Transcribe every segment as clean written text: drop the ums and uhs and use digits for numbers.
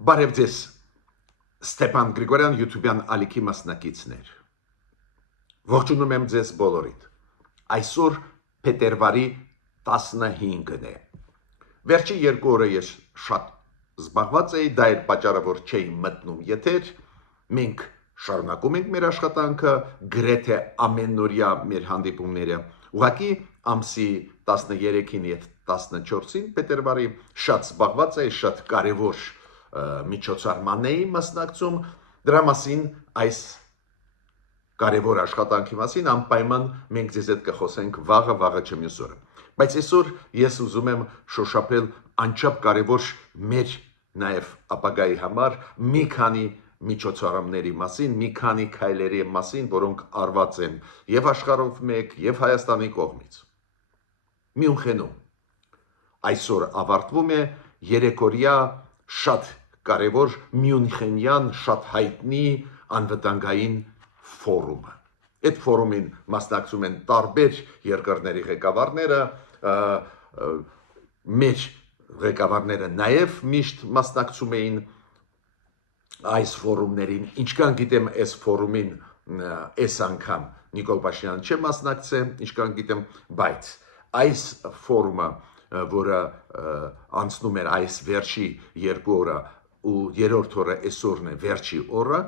Բարև ձեզ, Ստեփան Գրիգորյան YouTube-յան ալիքի մասնակիցներ։ Ողջունում եմ ձեզ բոլորիդ։ Այսօր փետրվարի 15-ն է։ Վերջի 2 օրը ես շատ զբաղված էի, դա էր պատճառը, որ չէի մտնում եթեր։ Մենք շարունակում ենք մեր աշխատանքը, գրեթե ամենօրյա մեր հանդիպումները։ Ուղղակի ամսի 13-ին եւ 14-ին փետրվարի շատ զբաղված էի, շատ կարևոր միջոցառման էի մասնակցում, դրա մասին այս կարևոր աշխատանքի մասին անպայման մենք ձեզ հետ կխոսենք վաղը չէ մյուս օրը։ Բայց այսօր ես ուզում եմ շոշափել անչափ կարևոր մեր նաև ապագայի համար մի քանի միջոցառումների մասին, մի քանի քայլերի մասին, որոնք արված են եւ աշխարհով մեկ եւ Հայաստանի կողմից։ Մյունխենում այսօր ավարտվում է երեկօրյա շատ կարևոր Մյունխենյան շատ հայտնի անվտանգային ֆորումը։ Այդ ֆորումին մասնակցում են տարբեր երկրների ղեկավարները, մեր ղեկավարները նաև միշտ մասնակցում էին այս ֆորումներին։ Ինչքան գիտեմ, այս ֆորումին այս անգամ Նիկոլ Փաշինյանը չէ մասնակցել, ինչքան գիտեմ, բայց այս ֆորումը, որը անցնում էր այս վերջի 2 օրը ու երրորդ օրը այսօրն է վերջի օրը,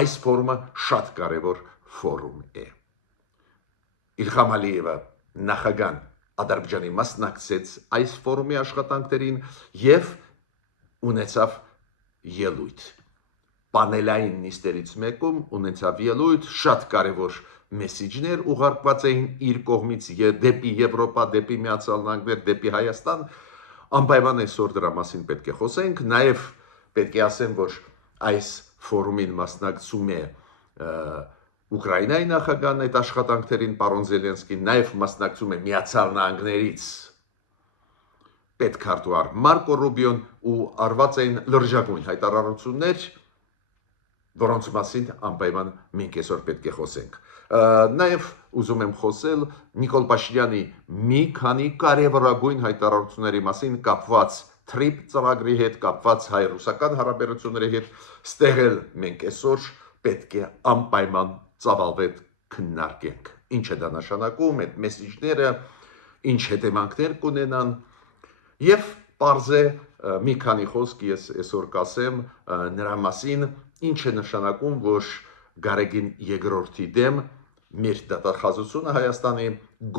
այս ֆորումը շատ կարևոր ֆորում է։ Իլհամ Ալիևը նախագահան Ադրբեջանի մասնակցեց այս ֆորումի աշխատանքներին եւ ունեցավ ելույթ։ Պանելային նիստերից մեկում ունեցավ ելույթ, շատ կարևոր մեսիջներ ուղարկված էին իր կողմից դեպի Եվրոպա, դեպի Միացյալ Նահանգներ, դեպի Հայաստան։ Անպայման այսօր դրա մասին պետք է խոսենք, նաեւ պետք է ասեմ, որ այս ֆորումին մասնակցում է Ուկրաինայի նախագահան այդ աշխատանքներին պարոն Զելենսկին, նաև մասնակցում է Միացյալ Նահանգներից պետքարտուղար Մարկո Ռուբիոն ու արված էին լրջագույն հայտարարություններ, որոնց մասին անպայման մենք այսօր պետք է խոսենք։ Նաև ուզում եմ խոսել Նիկոլ Փաշինյանի մի քանի կարևորագույն հայտարարությունների մասին կապված TRIP ծրագրի հետ, կապված հայ-ռուսական հարաբերությունների հետ, ստեղել մենք այսօր պետք է անպայման ծավալվեց քննարկենք։ Ինչ է դա նշանակում, այդ մեսիջները, ինչ հետևանքներ կունենան, եւ պարզ է մի քանի խոսք ես այսօր կասեմ նրա մասին, ինչ է նշանակում, որ Գարեգին երկրորդի դեմ մեր դատախազությունը Հայաստանի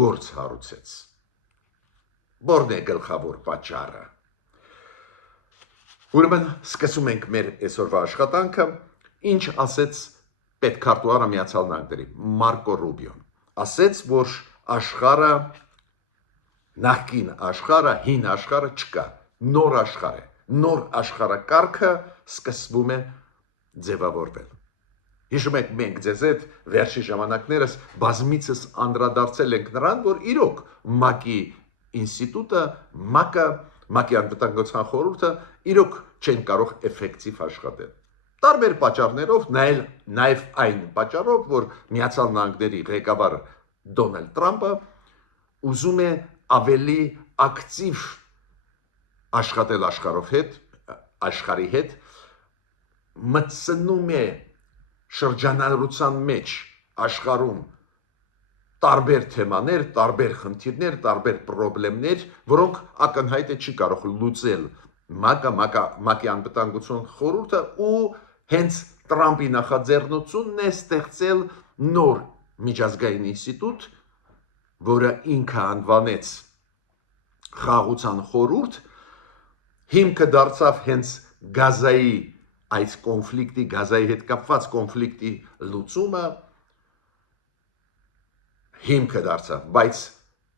գործ հարուցեց։ Որն է գլխավոր պատճառը։ Ուրեմն սկսում ենք մեր այսօրվա աշխատանքը, ինչ ասեց պետքարտուղարը Միացյալ Նահանգների Մարկո Ռուբիոն։ Ասեց, որ աշխարհը նախկին աշխարհը, հին աշխարհը չկա, նոր աշխարհ է։ Նոր աշխարհակարգը սկսվում է ձևավորվել։ Հիշում եք, մենք ձեզ հետ վերջի ժամանակներս բազմիցս անդրադարձել ենք նրան, որ իրոք ՄԱԿ-ի ինստիտուտը, ՄԱԿ-ի անվտանգության խորհուրդը իրոք չեն կարող էֆեկտիվ աշխատել։ Տարբեր պատճառներով, նաև այն պատճառով, որ Միացյալ Նահանգների ղեկավար Դոնալդ Թրամփը ուզում է ավելի ակտիվ աշխատել աշխարհի հետ, մտցնում է շրջանառության մեջ աշխարհում տարբեր թեմաներ, տարբեր խնդիրներ, տարբեր խնդիրներ, որոնք ակնհայտ է չի կարող լուծել ՄԱԿ-ի անվտանգության խորհուրդը ու հենց Թրամփի նախաձեռնությունն է ստեղծել նոր միջազգային ինստիտուտ, որը ինքը անվանեց Խաղաղության խորհուրդ, հիմքը դարձավ հենց Գազայի այս կոնֆլիկտի, Գազայի հետ կապված կոնֆլիկտի լուծումը հիմքը դարձավ, բայց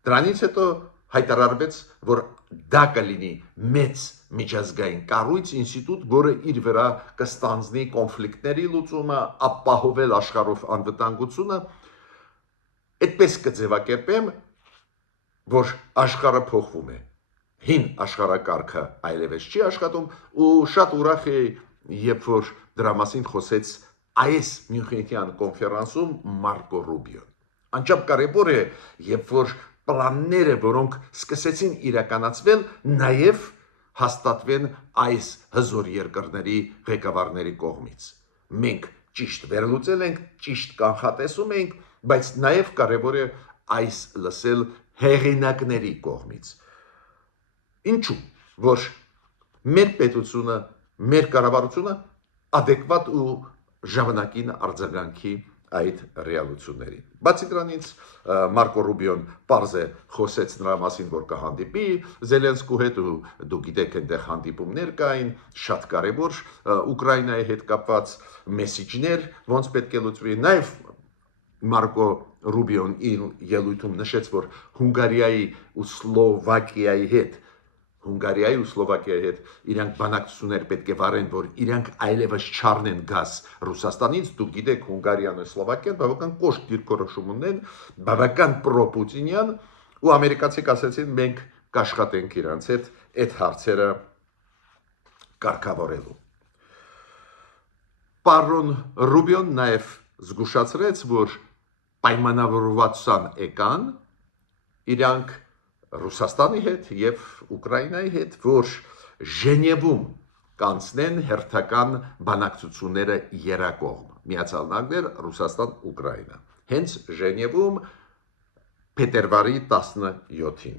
դրանից հետո հայտարարվեց, որ դա կլինի մեծ միջազգային կառույց, ինստիտուտ, որը իր վրա կստանձնի կոնֆլիկտների լուծումը, ապահովել աշխարհով անվտանգությունը, այդպես կձևակերպեմ, որ աշխարհը փոխվում է։ Հին աշխարհակարգը այլևս չի աշխատում ու շատ ուրախ էի, երբ որ դրա մասին խոսեց այս Մյունխենյան կոնֆերանսում Մարկո Ռուբիոն։ Անչափ կարևոր է, երբ որ պլանները, որոնք սկսեցին իրականացվել, նաև հաստատվեն այս հզոր երկրների ղեկավարների կողմից։ Մենք ճիշտ վերլուծել ենք, ճիշտ կանխատեսում ենք, բայց նաև կարևոր է այս լսել հեղինակների կողմից։ Ինչու՞, որ մեր պետությունը, մեր կառավարությունը adekvat ու ժամանակին արձագանքի այդ ռեալություններին։ Բացի դրանից Մարկո Ռուբիոն պարզ է խոսեց նրա մասին, որ կհանդիպի Զելենսկու հետ ու դուք գիտեք այնտեղ հանդիպումներ կային, շատ կարևոր Ուկրաինայի հետ կապված մեսիջներ, ոնց պետք է լուծվի։ Նաև Մարկո Ռուբիոն իր ելույթում նշեց, որ Հունգարիայի ու Սլովակիայի հետ իրանք բանակցություններ պետք է վարեն, որ իրանք այլևս չառնեն գազ Ռուսաստանից։ Դուք գիտեք, Հունգարիան ու Սլովակիան բավական կոշտ դիրքորոշում ունեն, բավական պրոպուտինյան, ու ամերիկացիք ասացին, մենք կաշխատենք իրանց հետ այդ հարցերը կարգավորելու։ Պարոն Ռուբիոն նաև զգուշացրեց, որ պայմանավորվածության եկան իրանք Ռուսաստանի հետ եւ Ուկրաինայի հետ, որ Ժենևում կանցնեն հերթական բանակցությունները երակողմ։ Միացյալ Նահանգներ, Ռուսաստան, Ուկրաինա։ Հենց Ժենևում փետրվարի 17-ին։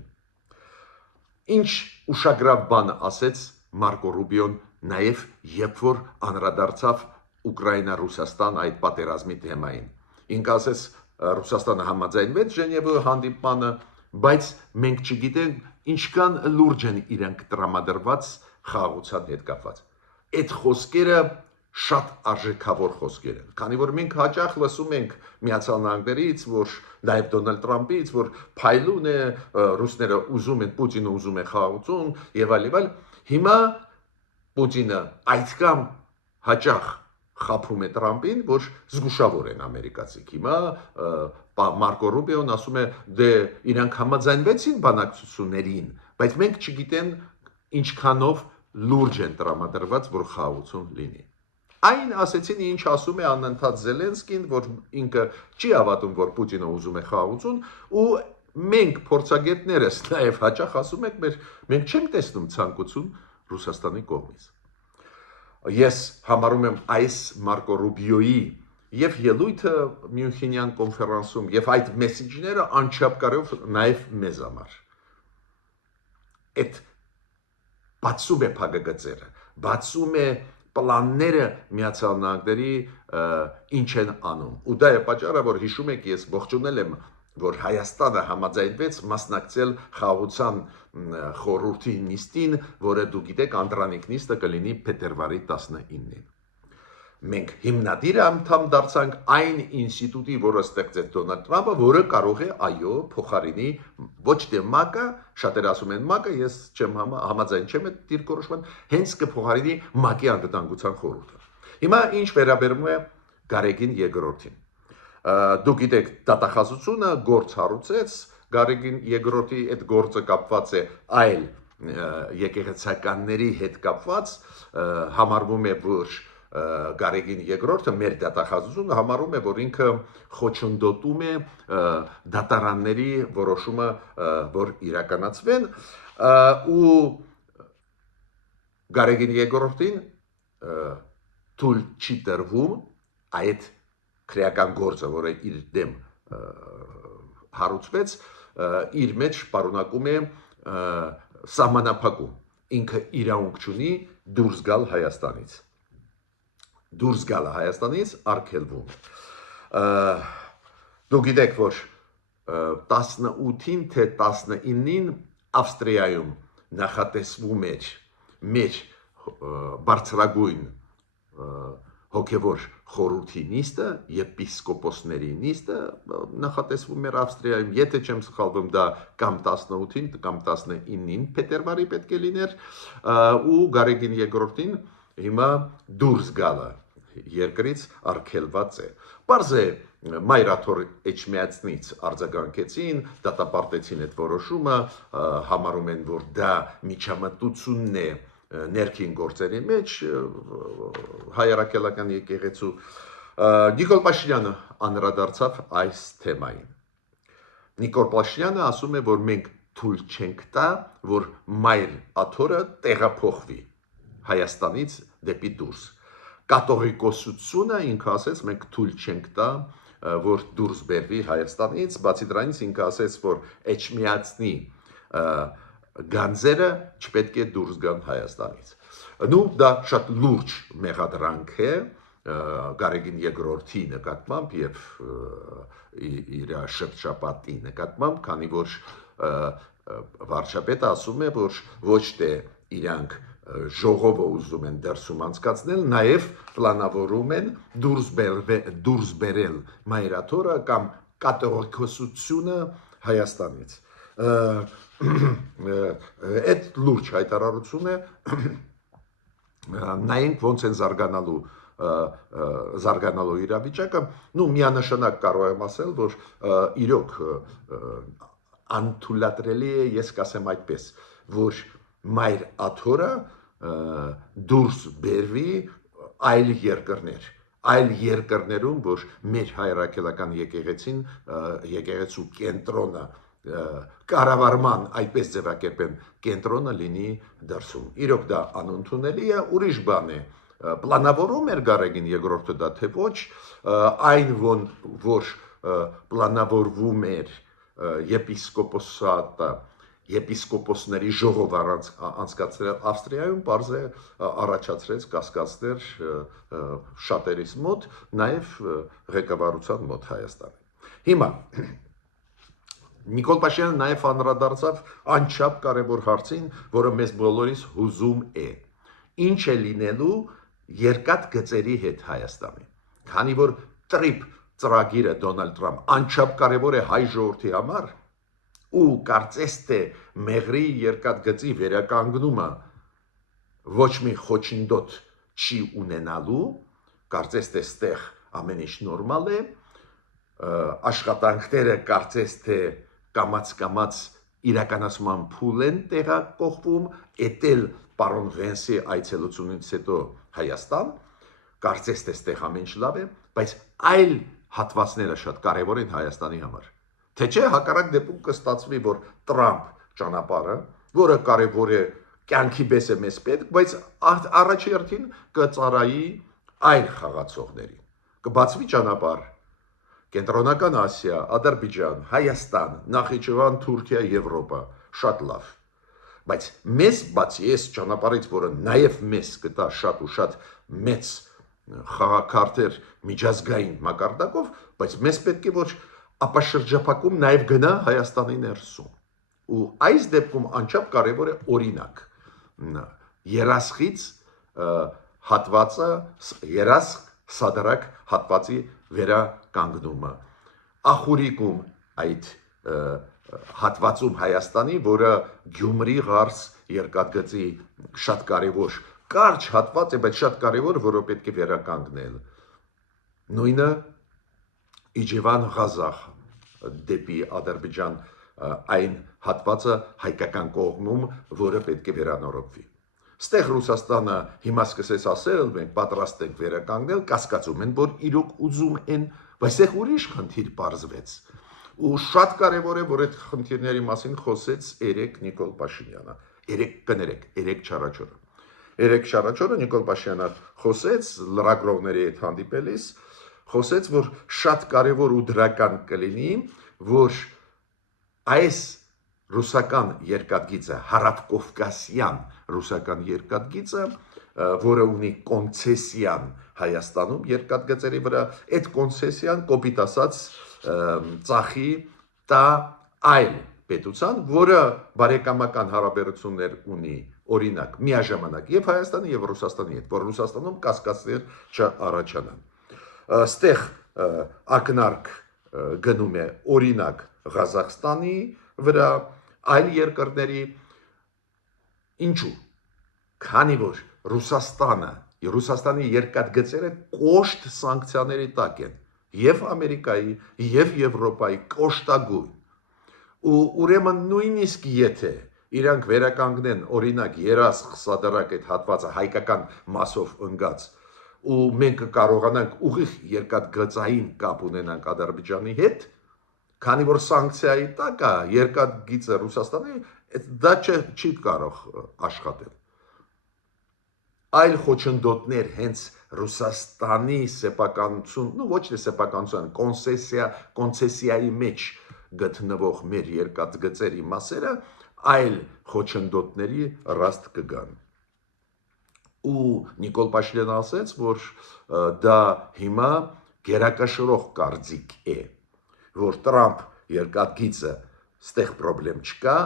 Ինչ ուշագրավ բան ասեց Մարկո Ռուբիոն նաև երբ որ անդրադարձավ Ուկրաինա-Ռուսաստան այդ պատերազմի թեմային։ Ինքը ասեց Ռուսաստանը համաձայնվեց Ժենևի հանդիպմանը, բայց մենք չգիտենք ինչքան լուրջ են իրանք տրամադրված խաղաղության հետ կապված։ Այդ խոսքերը շատ արժեքավոր խոսքեր են, քանի որ մենք հաճախ լսում ենք Միացյալ Նահանգներից, որ նաև Դոնալդ Թրամփից, որ փայլուն է, ռուսները ուզում են, Պուտինը ուզում է խաղաղություն եւ այլ։ Հիմա Պուտինը այդքան հաճախ խափում է Թրամփին, որ զգուշավոր են ամերիկացիք։ Հիմա Մարկո Ռուբիոն ասում է, դե իրանք համաձայնվեցին բանակցություններին, բայց մենք չգիտեն ինչքանով լուրջ են տրամադրված, որ խաղաղություն լինի։ Այն ասեցին, ինչ ասում է անընդհատ Զելենսկին, որ ինքը չի հավատում, որ Պուտինը ուզում է խաղաղություն, ու մենք փորձագետներս նաև հաճախ ասում ենք, մենք չենք տեսնում ցանկություն Ռուսաստանի կողմից։ Ես համարում եմ այս Մարկո Ռուբիոյի եւ ելույթը Մյունխենյան կոնֆերանսում եւ այդ մեսեջները անչափ կարեւ նաեւ մեզ համար։ Այդ բացում է փակագծերը, բացում է պլանները Միացյալ Նահանգների ինչ են անում։ Ու դա է պատճառը, որ հիշում եք, ես ողջունել եմ, որ Հայաստանը համաձայնվեց մասնակցել խաղաղության խորհրդի նիստին, որը դուք գիտեք, անդրանիկ նիստը կլինի փետրվարի 19-ին։ Մենք հիմնադիր անդամ դարձանք այն ինստիտուտի, որը ստեղծեց Դոնալդ Թրամփը, որը կարող է այո փոխարինի ոչ թե ՄԱԿ-ը, շատերը ասում են ՄԱԿ-ը, ես չեմ համաձայն չեմ այդ դիրքորոշման, հենց կփոխարինի ՄԱԿ-ի անվտանգության խորհուրդը։ Հիմա ինչ վերաբերում է Գարեգին II-ին։ Դուք գիտեք, դատախազությունը գործ հարուցեց, Գարեգին II-ի այդ գործը կապված է այլ եկեղեցականների հետ կապված, համարվում է, որ Գարեգին II-ը մեր դատախազությունը համարում է, որ ինքը խոչընդոտում է դատարանների որոշումը, որ իրականացվեն, ու Գարեգին II-ին թույլ չի տրվում այդ քրեական գործը, որը իր դեմ հարուցվեց, իր մեջ պարունակում է սահմանափակում։ Ինքը իրավունք չունի դուրս գալ Հայաստանից։ Դուրս գալը Հայաստանից արգելվում։ Դուք գիտեք, որ 18-ին թե 19-ին Ավստրիայում նախատեսվում էր մեր բարձրագույն հոգևոր խորհրդի նիստը, եպիսկոպոսների նիստը նախատեսվում էր Ավստրիայում, եթե չեմ սխալվում, դա կամ 18-ին, կամ 19-ին փետրվարի պետք է լիներ, ու Գարեգին II-ին հիմա դուրս գալը երկրից արգելված է։ Պարզ է, Մայրաթոր Էջմիածնից արձագանքեցին, դատապարտեցին այդ որոշումը, համարում են, որ դա միջամտությունն է ներքին գործերի մեջ, հայրաքելական եկեղեցու։ Նիկոլ Փաշինյանը անդրադարձավ այս թեմային։ Նիկոլ Փաշինյանը ասում է, որ մենք թույլ չենք տա, որ մայր աթոռը տեղափոխվի Հայաստանից դեպի դուրս։ Կաթողիկոսությունը ինքը ասեց մենք թույլ չենք տա, որ դուրս բերվի Հայաստանից, բացի դրանից ինքը ասեց, որ էջմիածնի գանձերը չպետք է դուրս գան Հայաստանից։ Նու դա շատ լուրջ մեղադրանք է Գարեգին II-ի նկատմամբ եւ իր շրջապատի նկատմամբ, քանի որ վարչապետը ասում է, որ ոչ թե իրանք ժողովը ուզում են դերսում անցկացնել, նաև պլանավորում են դուրս բերել մայրաթորը կամ կաթողիկոսությունը Հայաստանից։ Այդ լուրջ հայտարարություն է, նայենք ոնց են զարգանալու իրավիճակը, միանշանակ կարող եմ ասել, որ իրոք անթույլատրելի է, ես կասեմ այդպես, որ մայր աթոռը դուրս բերվի այլ երկրներում, որ մեր հայրաքելական եկեղեցու կենտրոնը կառավարման, այդպես ձևակերպեմ, կենտրոնը լինի դրսում։ Իրոք դա անընդունելի է, ուրիշ բան է, պլանավորում էր Գարեգին II-ը դա թե ոչ, այն որ պլանավորվում էր եպիսկոպոսների ժողով անցկացրել Ավստրիայում, պարզ է առաջացրեց կասկածներ շատերիս մոտ, նաև ղեկավարության մոտ Հայաստանի։ Հիմա Նիկոլ Փաշինյանը նաև անդրադարձավ անչափ կարևոր հարցին, որը մեզ բոլորիս հուզում է։ Ինչ է լինելու երկաթգծերի հետ Հայաստանի։ Քանի որ տրիպ ծրագիրը Դոնալդ Տրամփ անչափ կարևոր է հայ ժողովրդի համար, ու կարծես թե Մեղրի երկաթգծի վերականգնումը ոչ մի խոչընդոտ չի ունենալու, կարծես թե ստեղ ամեն ինչ նորմալ է, աշխատանքները կարծես թե կամաց իրականացման փուլ են տեղակողվում, էտել պարոն Վենսի այցելությունից հետո Հայաստան, կարծես թե ստեղ ամեն ինչ լավ է, բայց այլ հատվածները շատ կարևոր են Հայաստանի համար։ Թե չէ հակառակ դեպքում կստացվի, որ Տրամփ ճանապարհը, որը կարևոր է կյանքի պես է մեզ պետք, բայց առաջերտին կծառայի այլ խաղացողներին։ Կբացվի ճանապարհ Կենտրոնական Ասիա, Ադրբեջան, Հայաստան, Նախիջևան, Թուրքիա, Եվրոպա, շատ լավ։ Բայց մեզ բացի այս ճանապարհից, որը նաև մեզ կտա շատ ու շատ մեծ խաղաքարտեր միջազգային մակարդակով, բայց մեզ պետք է որ ապաշրջափակում նաև գնա Հայաստանի ներսում։ Ու այս դեպքում անչափ կարևոր է օրինակ երասխից հատվածը, երասխ սադրակ հատվածի վերականգնումը, ախուրիկում այդ հատվածում Հայաստանի, որը Գյումրի ղարս երկաթգծի շատ կարևոր կարճ հատված է, բայց շատ կարևոր, որը պետք է վերականգնել։ Նույնը Իջևան Ղազախ դեպի Ադրբեջան այն հատվածը հայկական կողմում, որը պետք է վերանորոգվի։ Ստեղ Ռուսաստանը հիմա սկսեց ասել, մենք պատրաստ ենք վերականգնել, կասկածում են, որ իրոք ուզում են, բայց այդտեղ ուրիշ խնդիր պարզվեց։ Ու շատ կարևոր է, որ այդ խնդիրների մասին խոսեց երեք Նիկոլ Փաշինյանը, երեք չարաչորը։ Երեք չարաչորը Նիկոլ Փաշինյանը խոսեց լրագրողների հետ հանդիպելիս, խոսեց, որ շատ կարևոր ու դրական կլինի, որ այս ռուսական երկաթգիծը, հարավկովկասյան ռուսական երկաթգիծը, որը ունի կոնցեսիան Հայաստանում երկաթգծերի վրա, այդ կոնցեսիան կոպիտ ասած ծախի տա այլ պետության, որը բարեկամական հարաբերություններ ունի, օրինակ, միաժամանակ եւ Հայաստանի եւ Ռուսաստանի հետ, որ Ռուսաստանում կասկածներ չառաջանան։ Ստեղ ակնարկ գնում է օրինակ Ղազախստանի վրա, այլ երկրների, ինչու, քանի որ Ռուսաստանի երկաթգծերը կոշտ սանկցիաների տակ են, եւ Ամերիկայի, եւ Եվրոպայի կոշտագույն, ու ուրեմն նույնիսկ եթե իրանք վերականգնեն օրինակ երասխ սադարակ այդ հատվածը հայկական մասով ընկած, ու մենք կարողանանք ուղիղ երկաթգծային կապ ունենանք Ադրբեջանի հետ, քանի որ սանկցիայի տակ է երկաթգիծը Ռուսաստանի, դա չի կարող աշխատել։ Այլ խոչընդոտներ հենց Ռուսաստանի սեփականություն, ոչ թե սեփականություն, կոնցեսիայի մեջ գտնվող մեր երկաթգծերի մասերը այլ խոչընդոտների ռաստ կգան։ Ու Նիկոլ Փաշինյանը ասաց, որ դա հիմա գերակշռող կարծիք է, որ Տրամփ երկաթգիծը ստեղ խնդրեմ չկա,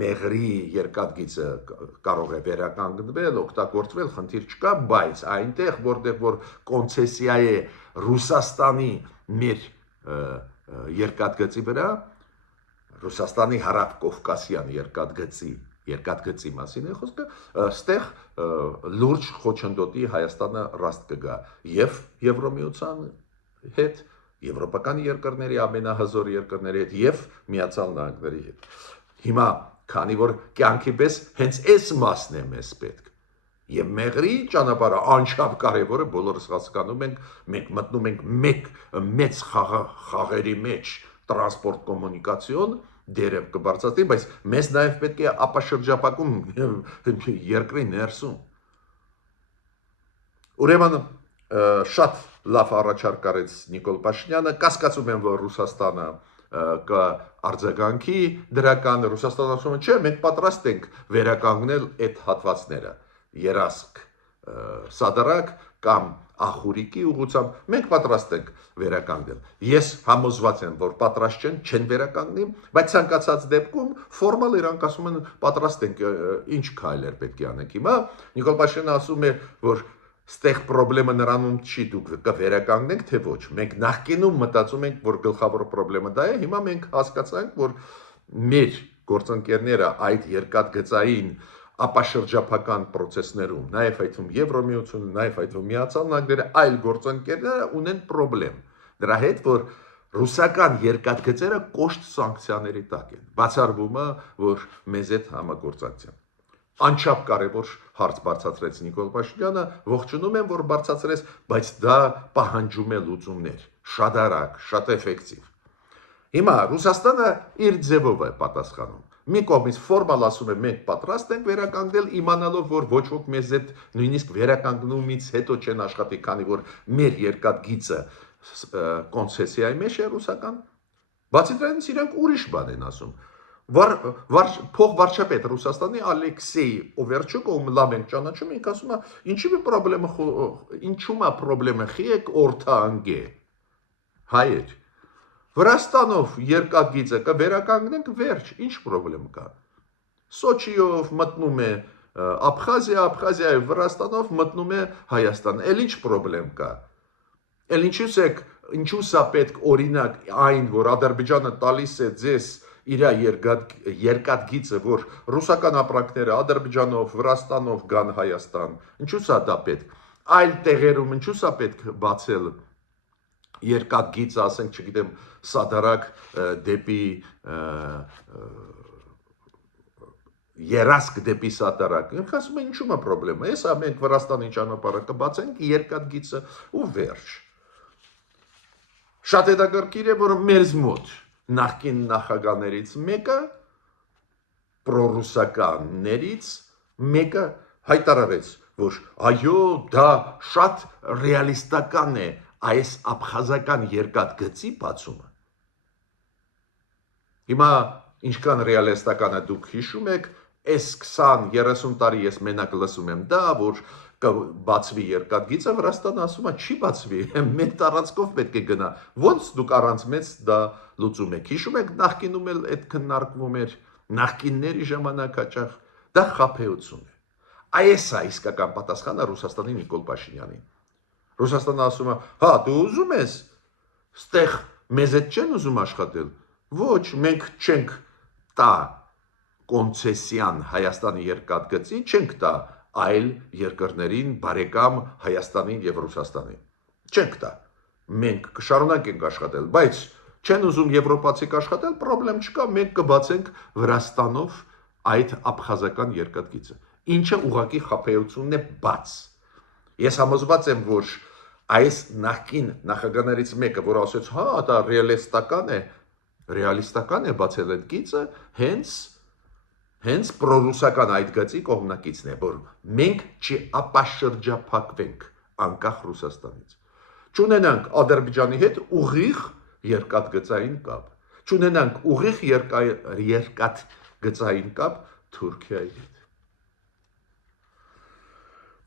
մեղրի երկաթգիծը կարող է վերականգնվել, օգտագործվել, խնդիր չկա, բայց այնտեղ, որտեղ որ կոնցեսիա է Ռուսաստանի մեր երկաթգծի վրա, Ռուսաստանի հարավ-կովկասյան երկաթգծի մասին է խոսքը, ստեղ լուրջ խոչընդոտի Հայաստանը ռաստ կգա եւ Եվրոմիության հետ, եվրոպական երկրների ամենահզոր երկրների հետ եւ Միացյալ Նահանգների հետ։ Հիմա, քանի որ կյանքի պես հենց այս մասն է մեզ պետք։ Եվ մեղրի ճանապարհը անչափ կարևոր է, բոլորս հասկանում ենք, մենք մտնում ենք մեծ խաղերի մեջ, տրանսպորտ կոմունիկացիոն դերը կբարձրացնի, բայց մեզ նաև պետք է ապաշրջապակում երկրի ներսում։ Ուրեմն շատ լավ առաջարկ արեց Նիկոլ Փաշինյանը, կասկածում եմ, որ Ռուսաստանը կարձագանքի դրական, Ռուսաստանը ասում է, չէ, մենք պատրաստ ենք վերականգնել այդ հատվածները, երասք սադարակ կամ ախուրիկի ուղղությամբ, մենք պատրաստ ենք վերականգնել։ Ես համոզված եմ, որ պատրաստ չեն վերականգնի, բայց ցանկացած դեպքում ֆորմալ իրանք ասում են պատրաստ ենք, ինչ քայլեր պետք է անենք։ Հիմա Նիկոլ Փաշինյանը ասում է, որ ստեղ խնդրեմը նրանում չի, դուք կվերականգնեք, թե ոչ։ Մենք նախկինում մտածում ենք, որ գլխավոր խնդրեմը դա է, հիմա մենք հասկացանք, որ մեր գործընկերները այդ երկաթգծային ապաշրջապական process-ներում, նաև այդում Եվրոմիությունը, նաև այդում Միացյալ Նահանգները, այլ գործընկերները ունեն խնդրեմ։ Դրա հետ, որ ռուսական երկաթգծերը կոշտ սանկցիաների տակ են։ Բացառվում է, որ մեզ հետ համագործակցության։ Անչափ կարևոր հարց բարձրացրեց Նիկոլ Փաշինյանը, ողջունում եմ, որ բարձրացրեց, բայց դա պահանջում է լուծումներ, շատ արագ, շատ էֆեկտիվ։ Հիմա Ռուսաստանը իր ձևով է պատասխանում։ Մի կողմից ֆորմալ ասում է մենք պատրաստ ենք վերականգնել, իմանալով, որ ոչ ոք մեզ հետ նույնիսկ վերականգնումից հետո չեն աշխատի, քանի որ մեր երկաթգիծը կոնցեսիայի մեջ է ռուսական։ Բացի դրանից իրենք ուրիշ բան են ասում։ Փոխվարչապետ Ռուսաստանի Ալեքսեյ Օվերչուկը, ում լավ ենք ճանաչում, ինք ասում է, ինչու՞մ է խնդրեմը, խիեք օրթանգե։ Հայեր Վրաստանով երկաթգիծը կվերականգնենք, վերջ, ինչ խնդրեմ կա։ Սոչիով մտնում է Աբխազիա, Աբխազիայով Վրաստանով մտնում է Հայաստան, էլ ինչ խնդրեմ կա։ Էլ ինչու՞ս է պետք օրինակ այն, որ Ադրբեջանը տալիս է ձեզ իր երկաթգիծը, որ ռուսական ապրանքները Ադրբեջանով, Վրաստանով գան Հայաստան, ինչու՞ս է դա պետք։ Այլ տեղերում ինչու՞ս է պետք բացել երկաթգիծը, ասենք, չգիտեմ, սադարակ դեպի երասք դեպի սադարակ։ Ինք ասում են ինչու՞մ է խնդրեմը։ Հեսա մենք Վրաստանի ճանապարհը կբացենք երկաթգիծը ու վերջ։ Շատ հետաքրքիր է, որ մեզ մոտ նախկին նախագահներից մեկը պրոռուսականներից մեկը հայտարարեց, որ այո, դա շատ ռեալիստական է այս աբխազական երկաթգծի բացումը։ Հիմա ինչքան ռեալիստական է դուք հիշում եք, այս 20-30 տարի ես մենակ լսում եմ դա, որ բացվի երկաթգիծը, Վրաստանը ասում է չի բացվի, մեկ տարածքով պետք է գնա։ Ոնց դուք առանց մեծ դա լուծում եք։ Հիշում եք նախկինում էլ այդ քննարկվում էր նախկինների ժամանակ հաճախ, դա խաբեություն է։ Այս է իսկական պատասխանը Ռուսաստանի Նիկոլ Փաշինյանին։ Ռուսաստանը ասում է, հա, դու ուզում ես, ստեղ մեզ հետ չեն ուզում աշխատել։ Ոչ, մենք չենք տա կոնցեսիան Հայաստանի երկաթգծին, չենք տա այլ երկրներին, բարեկամ Հայաստանին եւ Ռուսաստանին։ Չենք տա։ Մենք կշարունակենք աշխատել, բայց չեն ուզում եվրոպացիք աշխատել, խնդրեմ չկա, մենք կբացենք Վրաստանով այդ աբխազական երկաթգիծը։ Ինչը ուղղակի խաբեությունն է բաց։ Ես համոզված եմ, որ Այս նախկին նախագաներից մեկը, որ ասեց, հա, դա ռեալիստական է բացել այդ գիծը, հենց պրոռուսական այդ գծի կողմնակիցն է, որ մենք չապաշրջափակվենք անկախ Ռուսաստանից։ Չունենանք Ադրբեջանի հետ ուղիղ երկաթգծային կապ, չունենանք ուղիղ երկաթգծային կապ Թուրքիայի հետ։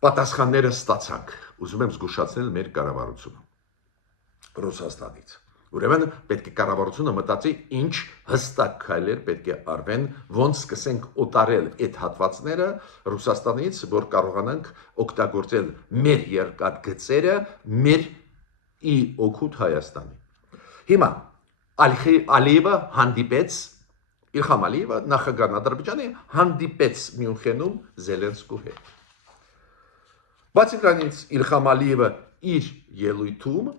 Պատասխանները ստացանք, ուզում եմ զգուշացնել մեր կառավարությունը Ռուսաստանից։ Ուրեմն պետք է կառավարությունը մտածի ինչ հստակ քայլեր պետք է արվեն, ոնց սկսենք օտարել այդ հատվածները Ռուսաստանից, որ կարողանանք օգտագործել մեր երկաթգծերը մեր օգուտ Հայաստանի։ Հիմա Ալիևը հանդիպեց Իլհամ Ալիևը նախագահ Ադրբեջանի հանդիպեց Մյունխենում Զելենսկու հետ։ Բացի դրանից Իլհամ Ալիևը իր ելույթում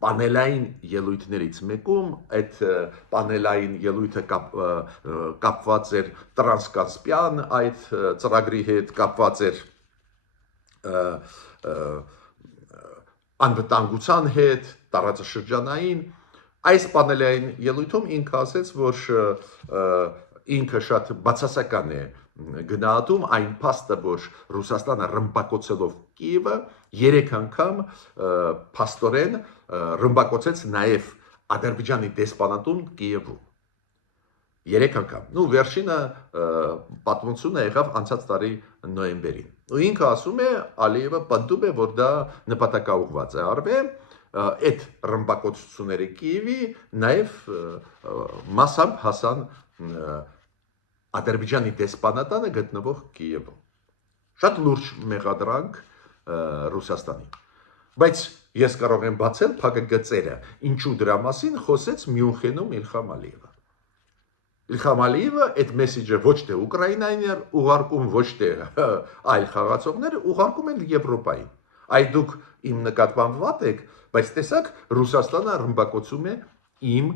պանելային ելույթներից մեկում այդ պանելային ելույթը կապված էր տրանսկասպիան այդ ծրագրի հետ կապված էր անվտանգության հետ տարածաշրջանային այս պանելային ելույթում ինքը ասեց որ ինքը շատ բացասական է գնահատում այն փաստը, որ Ռուսաստանը ռմբակոծելով Կիևը 3 անգամ փաստորեն ռմբակոծեց նաև Ադրբեջանի դեսպանատուն Կիևում 3 անգամ։ Նու վերջինը պատմությունը եղավ անցած տարի նոյեմբերին։ Ու ինքը ասում է Ալիևը պատդում է, որ դա նպատակաուղղված է արվել այդ ռմբակոծությունները Կիևի նաև մասամբ հասան Ադրբեջանի դեսպանատանը գտնվող Կիևում։ Շատ լուրջ մեղադրանք Ռուսաստանի։ Բայց ես կարող եմ բացել փակագծերը, ինչու դրա մասին խոսեց Մյունխենում Իլհամ Ալիևը։ Իլհամ Ալիևը այդ մեսեջը ոչ թե Ուկրաինային էր ուղարկում, ոչ թե այլ խաղացողներ, ուղարկում են Եվրոպային։ Այդ դուք իմ նկատմամբ վատ եք, բայց տեսակ Ռուսաստանը ռմբակոծում է իմ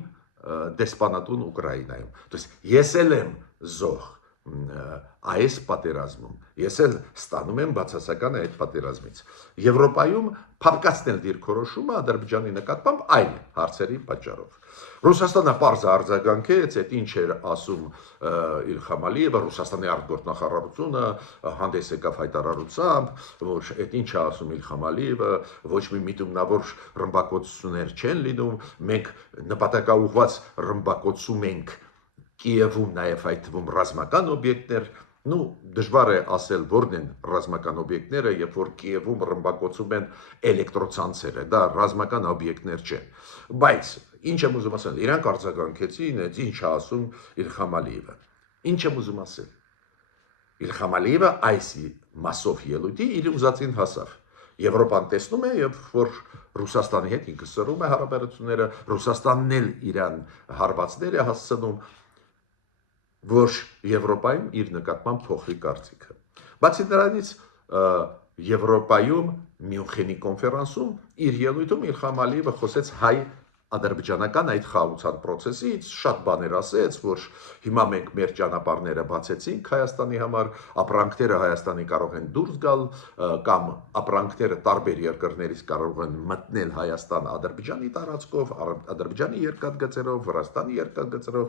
դեսպանատուն Ուկրաինայում։ Դες ես էլ եմ զոհ այս պատերազմում։ Ես էլ ստանում եմ բացասական այդ պատերազմից։ Եվրոպայում փապկացնել դիրքորոշումը Ադրբեջանի նկատմամբ այլ հարցերի պատճառով։ Ռուսաստանը պարզ արձագանքեց, այդ ինչ էր ասում Իլհամ Ալիևը, Ռուսաստանի արտգործնախարարությունը հանդես եկավ հայտարարությամբ, որ այդ ինչ է ասում Իլհամ Ալիևը, ոչ մի միտումնավոր ռմբակոծություններ չեն լինում, մենք նպատակաուղղված ռմբակոծում ենք Կիևում նաև այդ թվում ռազմական օբյեկտներ, դժվար է ասել որն են ռազմական օբյեկտները, երբ որ Կիևում ռմբակոծում են էլեկտրոցանցերը, դա ռազմական օբյեկտներ չեն։ Բայց ինչ եմ ուզում ասել, իրանք արձագանքեցին, ինչ է ասում Իլհամ Ալիևը։ Ինչ եմ ուզում ասել։ Իլհամ Ալիևը այս մասով ելույթի իր ուզածին հասավ։ Եվրոպան տեսնում է, երբ որ Ռուսաստանի հետ ինքը սրում է հարաբերությունները, Ռուսաստանն էլ իրան հարվածներ է հասցնում, որ Եվրոպայում իր նկատմամբ փոխվի կարծիքը։ Բացի դրանից Եվրոպայում Մյունխենի կոնֆերանսում իր ելույթում Իլհամ Ալիևը խոսեց հայ-ադրբեջանական այդ խաղաղության process-ից, շատ բաներ ասեց, որ հիմա մենք մեր ճանապարհները բացեցինք Հայաստանի համար, ապրանքները Հայաստանի կարող են դուրս գալ կամ ապրանքները տարբեր երկրներից կարող են մտնել Հայաստան Ադրբեջանի տարածքով, Ադրբեջանի երկաթգծերով, Վրաստանի երկաթգծերով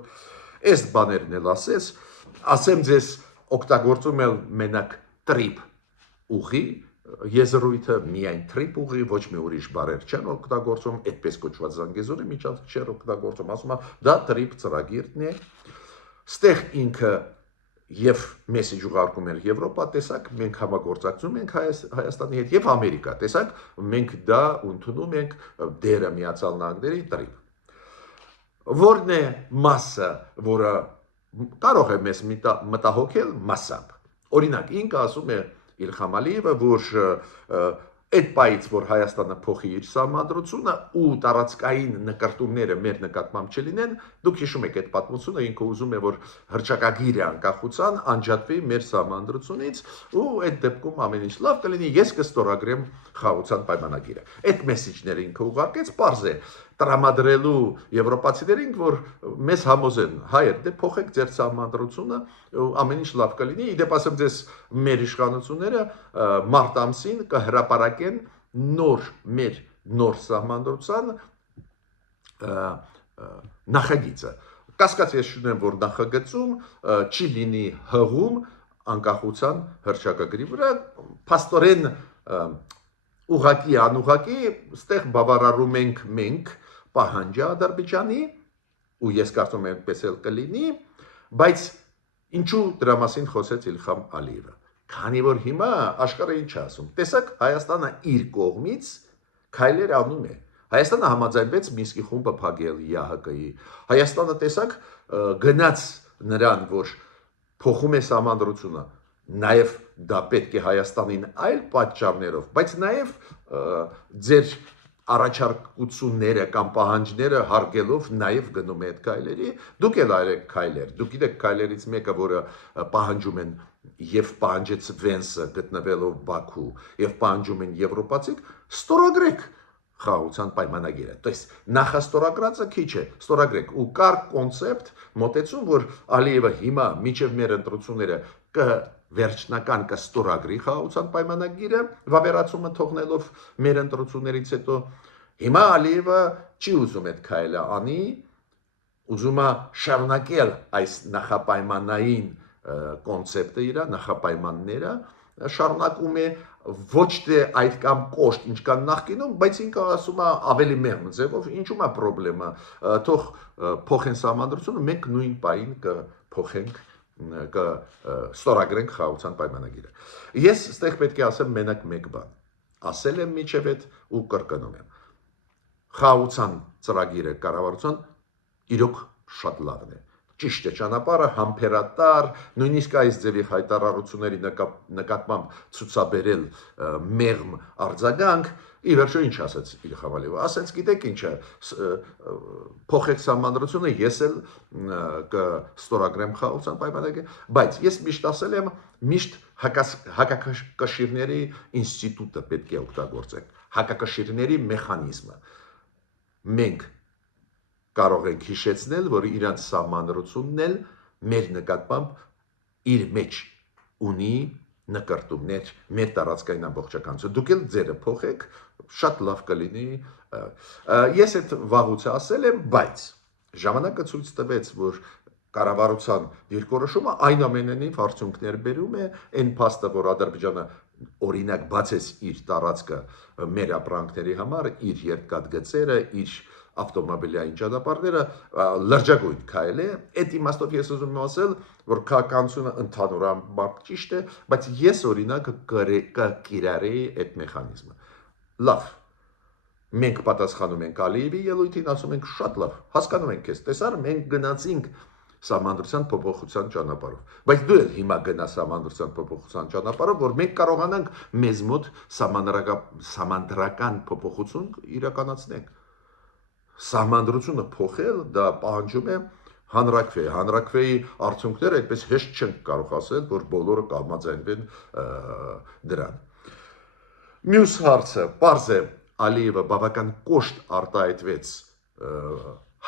Այս բաներն էլ ասեմ ձեզ օգտագործում եմ մենակ տրիպ ուղի, եզրույթը միայն տրիպ ուղի, ոչ մի ուրիշ բառեր չեն օգտագործում, այդպես կոչված Զանգեզուրի միջանցք չեն օգտագործում, ասում եմ, դա տրիպ ծրագիրն է, ստեղ ինքը եւ մեսեջ ուղարկում էր Եվրոպա, տեսակ մենք համագործակցում ենք Հայաստանի հետ եւ Ամերիկա, տեսակ մենք դա ընդունում ենք դերը Միացյալ Նահանգների տրիպ Որն է մասը, որը կարող է մեզ մտահոգել մասամբ։ Օրինակ, ինքը ասում է Իլհամ Ալիևը, որ այդ պայից, որ Հայաստանը փոխի իր սահմանադրությունը ու տարածքային նկարտումները մեր նկատմամբ չլինեն, դուք հիշում եք այդ պատմությունը, ինքը ուզում է, որ հռչակագիրը անկախության անջատվի մեր սահմանադրությունից ու այդ դեպքում ամեն ինչ լավ կլինի, ես կստորագրեմ խաղաղության պայմանագիրը։ Այդ մեսեջները ինքը ուղարկեց, պարզ է, տրամադրելու եվրոպացիներին, որ մեզ համոզեն, հայեր, դե փոխեք ձեր սահմանադրությունը, ամեն ինչ լավ կլինի, իդեպ ասեմ ձեզ մեր իշխանությունները մարտ ամսին կհրապարակեն մեր նոր սահմանադրության նախագիծը։ Կասկած ես չունեմ, որ նախագծում չի լինի հղում անկախության հռչակագրի վրա, փաստորեն ուղղակի անուղղակի ստեղ բավարարում ենք մենք պահանջը Ադրբեջանի, ու ես կարծում եմ այդպես էլ կլինի, բայց ինչու դրա մասին խոսեց Իլհամ Ալիևը։ Քանի որ հիմա աշխարհը ինչ ասում, տեսակ Հայաստանը իր կողմից քայլեր անում է։ Հայաստանը համաձայնվեց Մինսկի խումբը փակել ԵԱՀԿ-ի։ Հայաստանը տեսակ գնաց նրան, որ փոխում է սահմանադրությունը, նաև դա պետք է Հայաստանին այլ պատճառներով, բայց նաև ձեր առաջարկությունները կամ պահանջները հարգելով նաև գնում է այդ քայլերի, դուք էլ արեք քայլեր, դուք գիտեք քայլերից մեկը, որը պահանջում են եւ պահանջեց Վենսը գտնվելով Բաքու եւ պահանջում են եվրոպացիք, ստորագրեք խաղաղության պայմանագիրը։ Տես նախաստորագրածը քիչ է, ստորագրեք ու կար կոնցեպտ մոտեցում, որ Ալիևը հիմա միջև մեր ընտրությունները վերջնական կստորագրի խաղաղության պայմանագիրը, վավերացումը թողնելով մեր ընտրություններից հետո, հիմա Ալիևը չի ուզում այդ քայլը անի, ուզում է շարունակել այս նախապայմանային կոնցեպտը իր նախապայմանները, շարունակում է ոչ թե այդ կամ կոշտ ինչքան նախկինում, բայց ինքը ասում է ավելի մեղմ ձևով, ինչու՞ է խնդրեմը, թող փոխեն սահմանադրությունը, մենք նույն պահին կփոխենք կստորագրենք խաղաղության պայմանագիրը։ Ես այստեղ պետք է ասեմ մենակ մեկ բան։ Ասել եմ միջև այդ ու կրկնում եմ։ Խաղաղության ծրագիրը կառավարության իրոք շատ լավն է։ Ճիշտ է, ճանապարհը համբերատար, նույնիսկ այս ձևի հայտարարությունների նկատմամբ ցուցաբերել մեղմ արձագանք, ի վերջո ինչ ասաց Իլհամ Ալիևը, ասաց գիտեք ինչը, փոխեք սահմանադրությունը, ես էլ կստորագրեմ խաղաղության պայմանագիրը, բայց ես միշտ ասել եմ, միշտ հակակշիռների ինստիտուտը պետք է օգտագործենք, հակակշիռների մեխանիզմը։ Մենք կարող ենք հիշեցնել, որ իրանց սահմանադրությունն էլ մեր նկատմամբ իր մեջ ունի նկարտումներ, մեր տարածքային ամբողջականություն։ Դուք էլ ձերը փոխեք, շատ լավ կլինի։ Ես այդ վաղուց ասել եմ, բայց ժամանակը ցույց տվեց, որ կառավարության դիրքորոշումը այնուամենայնիվ արդյունքներ բերում է, այն փաստը, որ Ադրբեջանը օրինակ բացեց իր տարածքը մեր ապրանքների համար, իր երկաթգծերը, իր ավտոմոբիլային ճանապարհները լրջագույն քայլ է, այդ իմաստով ես ուզում եմ ասել, որ քաղաքականությունը ընդհանուր առմամբ ճիշտ է, բայց ես օրինակ կկիրառեի այդ մեխանիզմը։ Լավ։ Մենք պատասխանում ենք Ալիևի ելույթին, ասում ենք շատ լավ, հասկանում ենք քեզ, տեսար, մենք գնացինք սահմանադրության փոփոխության ճանապարհով։ Բայց դու էլ հիմա գնա սահմանադրության փոփոխության ճանապարհով, որ մենք կարողանանք մեզ մոտ սահմանադրական փոփոխություն իրականացնենք։ Սահմանադրությունը փոխել, դա պահանջում է հանրաքվեի արդյունքները այդպես հեշտ չենք կարող ասել, որ բոլորը կհամաձայնվեն դրան։ Մյուս հարցը, պարզ է, Ալիևը բավական կոշտ արտահայտվեց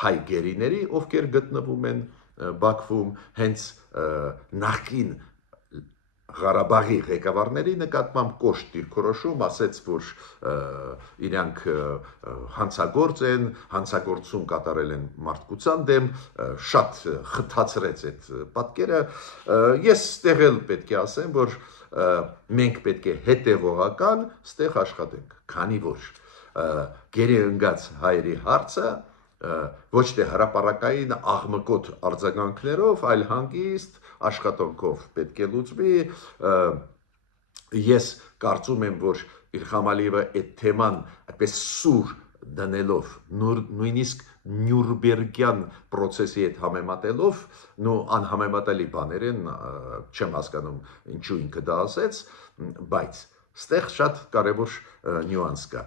հայ գերիների, ովքեր գտնվում են Բաքվում, հենց նախկին Ղարաբաղի ղեկավարների նկատմամբ կոշտ դիրքորոշում, ասեց, որ իրանք հանցագործ են, հանցագործություն կատարել են մարդկության դեմ, շատ խթացրեց այդ պատկերը։ Ես ստեղ էլ պետք է ասեմ, որ մենք պետք է հետևողական ստեղ աշխատենք, քանի որ գերի ընկած հայերի հարցը ոչ թե հրապարակային աղմկոտ արձագանքներով, այլ հանգիստ աշխատանքով պետք է լուծվի։ Ես կարծում եմ, որ Իլհամ Ալիևը այդ թեման այդպես սուր դնելով, նույնիսկ Նյուրնբերգյան process-ի հետ համեմատելով, անհամեմատելի բաներ են, չեմ հասկանում ինչու ինքը դա ասեց, բայց ստեղ շատ կարևոր նյուանս կա։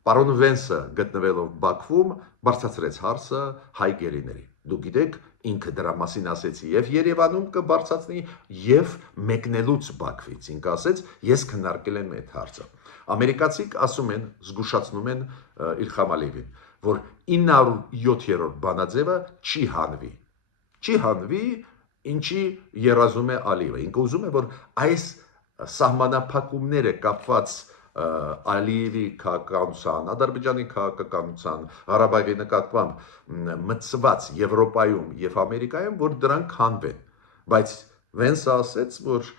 Պարոն Վենսը գտնվելով Բաքվում բարձրացրեց հարցը հայ գերիների։ Դուք գիտեք, ինքը դրա մասին ասեցի եւ Երևանում կբարձրացնի եւ մեկնելուց Բաքվից ինքը ասեց, ես քննարկել եմ այդ հարցը։ Ամերիկացիք ասում են, զգուշացնում են Իլհամ Ալիևին, որ 907-րդ բանաձևը չի հանվի։ Չի հանվի, ինչի երազում է Ալիևը։ Ինքը ուզում է, որ այս սահմանափակումները կապված Ալիևի քաղաքականության, Ադրբեջանի քաղաքականության, Ղարաբաղի նկատմամբ մտցված Եվրոպայում եւ Ամերիկայում, որ դրանք հանվեն, բայց Վենսը ասեց, որ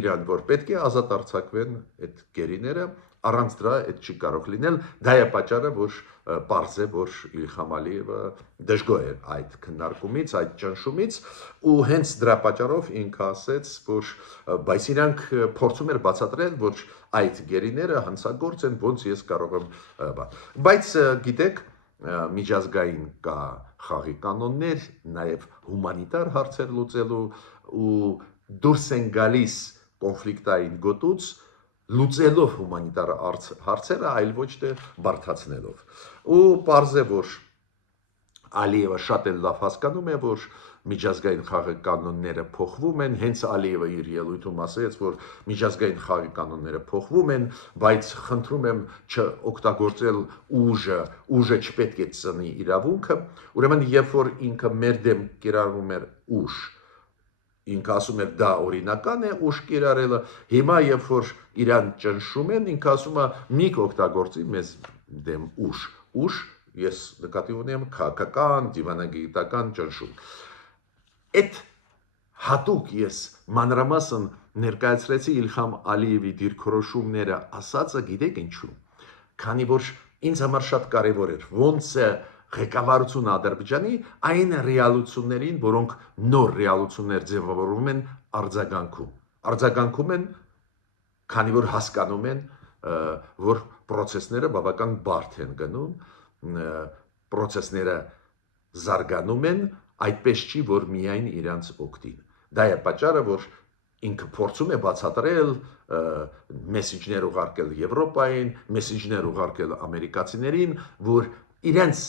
իրան որ պետք է ազատ արձակվեն այդ գերիները, առանց դրա այդ չի կարող լինել, դա է պատճառը, որ պարզ է, որ Իլհամ Ալիևը դժգոհ է այդ քննարկումից, այդ ճնշումից, ու հենց դրա պատճառով ինքը ասեց, որ բայց իրանք փորձում էր բացատրել, որ այդ գերիները հանցագործ են, ոնց ես կարող եմ, բայց գիտեք, միջազգային կա խաղի կանոններ, նաև հումանիտար հարցեր լուծելու ու դուրս են գալիս կոնֆլիկտային գոտուց լուծելով հումանիտար հարցերը, այլ ոչ թե բարդացնելով։ Ու պարզ է, որ Ալիևը շատ էլ լավ հասկանում է, որ միջազգային խաղի կանոնները փոխվում են, հենց Ալիևը իր ելույթում ասեց, որ միջազգային խաղի կանոնները փոխվում են, բայց խնդրում եմ չօգտագործել ուժը չպետք է ծնի իրավունքը, ուրեմն երբ որ ինքը մեր դեմ կիրառում էր ուժ, ինքը ասում էր դա օրինական է ուժ կիրառելը, հիմա երբ որ իրան ճնշում են, ինքը ասում է մի օգտագործի մեզ դեմ ուժ, ես նկատի ունեմ քաղաքական, դիվանագիտական ճնշում։ Այդ հատուկ ես մանրամասն ներկայացրեցի Իլհամ Ալիևի դիրքորոշումները ասածը, գիտեք ինչու, քանի որ ինձ համար շատ կարևոր էր, ոնց է ղեկավարությունը Ադրբեջանի այն ռեալություններին, որոնք նոր ռեալություններ ձևավորվում են արձագանքում են, քանի որ հասկանում են, որ պրոցեսները բավական բարդ են գնում, պրոցեսները զարգանում են, այդպես չի, որ միայն իրանց օգտին։ Դա է պատճառը, որ ինքը փորձում է բացատրել, մեսիջներ ուղարկել Եվրոպային, մեսիջներ ուղարկել ամերիկացիներին, որ իրենց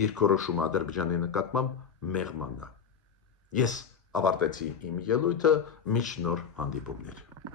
դիրքորոշումը Ադրբեջանի նկատմամբ մեղմանն է։ Ես ավարտեցի իմ ելույթը, մինչ նոր հանդիպումներ։